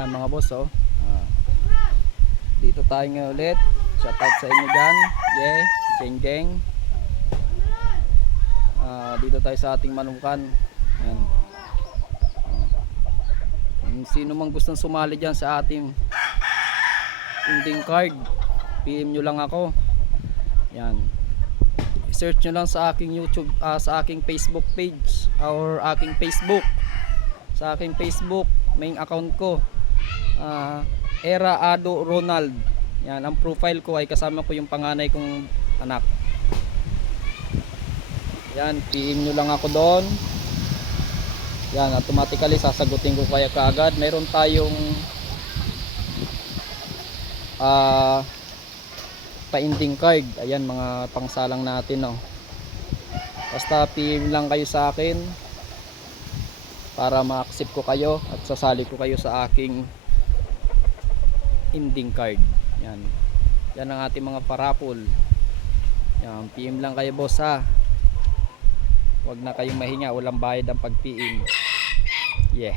Yan mga boss oh. Ah. Dito tayo ngayon ulit. Shout out sa inyo dyan. Yeah, geng geng. Ah, dito tayo sa ating manukan. Yan. Ah. Kung sino mang gustong sumali dyan sa ating ending card, PM nyo lang ako. Yan. I-search nyo lang sa aking YouTube, ah, sa aking Facebook page or aking Facebook. Sa aking Facebook, main account ko. Ah, Era Ado Ronald. Yan, ang profile ko ay kasama ko yung panganay kong anak. Yan, PM nyo lang ako doon. Yan, automatically sasagutin ko kaya kaagad. Meron tayong ah pa-ending card. Ayan, mga pangsalang natin, no. Basta PM lang kayo sa akin para ma-accept ko kayo at sasali ko kayo sa aking ending card. Yan. Yan ang ating mga parapol. Yan, PM lang kayo boss ha. Huwag na kayong mahinga, walang bayad ang pag-PM. Yeah.